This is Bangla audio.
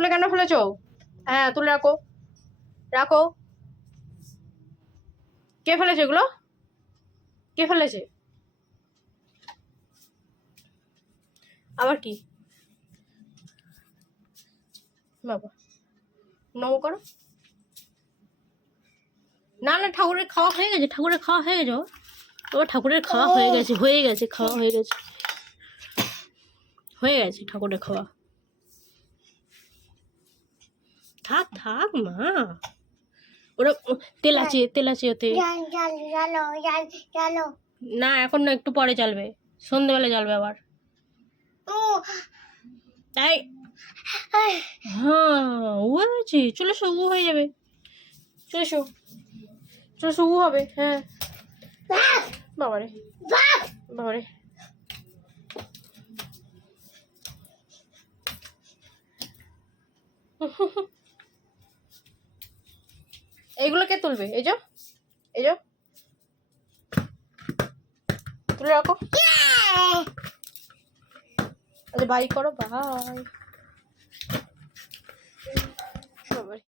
তুলে কেন ফেলেছো? হ্যাঁ তুলে রাখো, রাখো। কে ফেলেছে এগুলো? কে ফেলেছে? আবার কি বাবা, নমো করো। না না, ঠাকুরের খাওয়া হয়ে গেছে, ঠাকুরের খাওয়া হয়ে গেছে। ও ঠাকুরের খাওয়া হয়ে গেছে, হয়ে গেছে, খাওয়া হয়ে গেছে, হয়ে গেছে ঠাকুরের খাওয়া। থাক থাক মা, ওরা তেল আছে, তেল আছে ওতে। না এখন না, একটু পরে জ্বালবে, সন্ধ্যেবেলা জ্বালবে আবার। তাই হ্যাঁ, ও আছে, চলে এসো, ও হয়ে যাবে, চলে এসো, চলে এসো, ও হবে। হ্যাঁ বাবারে, বাবারে। এইগুলো কে তুলবে? এই যে, এই যে, তুলে রাখো। আচ্ছা বাই করো, বাই। বাবারে।